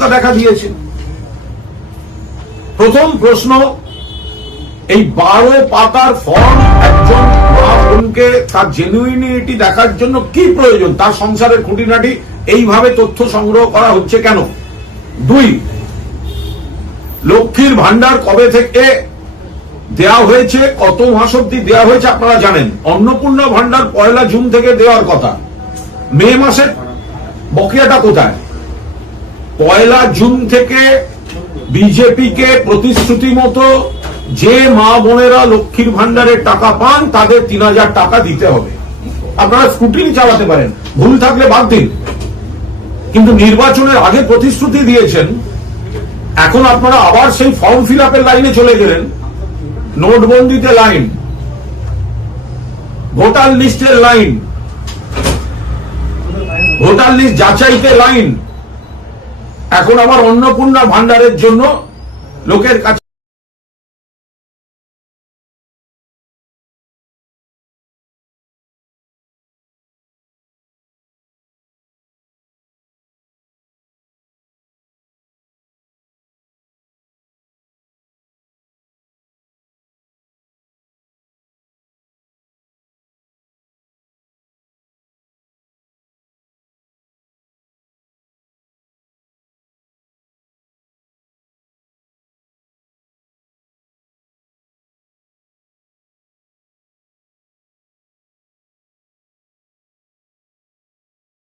আশঙ্কা দেখা দিয়েছে। প্রথম প্রশ্ন, এই 12 পাতার ফর্ম একজন মা বোনকে তার জেনুইনিটি দেখার জন্য কি প্রয়োজন? তার সংসারের খুঁটিনাটি এইভাবে তথ্য সংগ্রহ করা হচ্ছে কেন? 2, লক্ষ্মীর ভান্ডার কবে থেকে দেওয়া হয়েছে, কত মাস অব্দি দেওয়া হয়েছে আপনারা জানেন। অন্নপূর্ণা ভান্ডার 1 জুন থেকে দেওয়ার কথা, মে মাসের বকেয়াটা কোথায়? 1 জুন থেকে বিজেপিকে প্রতিশ্রুতি মতো যে মা বোনেরা লক্ষ্মীর ভান্ডারের টাকা পান তাদের 3000 টাকা দিতে হবে। আপনারা স্ক্রুটিনি চালাতে পারেন, ভুল থাকলে বাদ দিন, কিন্তু নির্বাচনের আগে প্রতিশ্রুতি দিয়েছেন, এখন আপনারা আবার সেই ফর্ম ফিল আপের লাইনে চলে গেলেন। নোটবন্দিতে লাইন, ভোটার লিস্টের লাইন, ভোটার লিস্ট যাচাইতে লাইন, এখন আবার অন্নপূর্ণা ভান্ডারের জন্য লোকের কাছে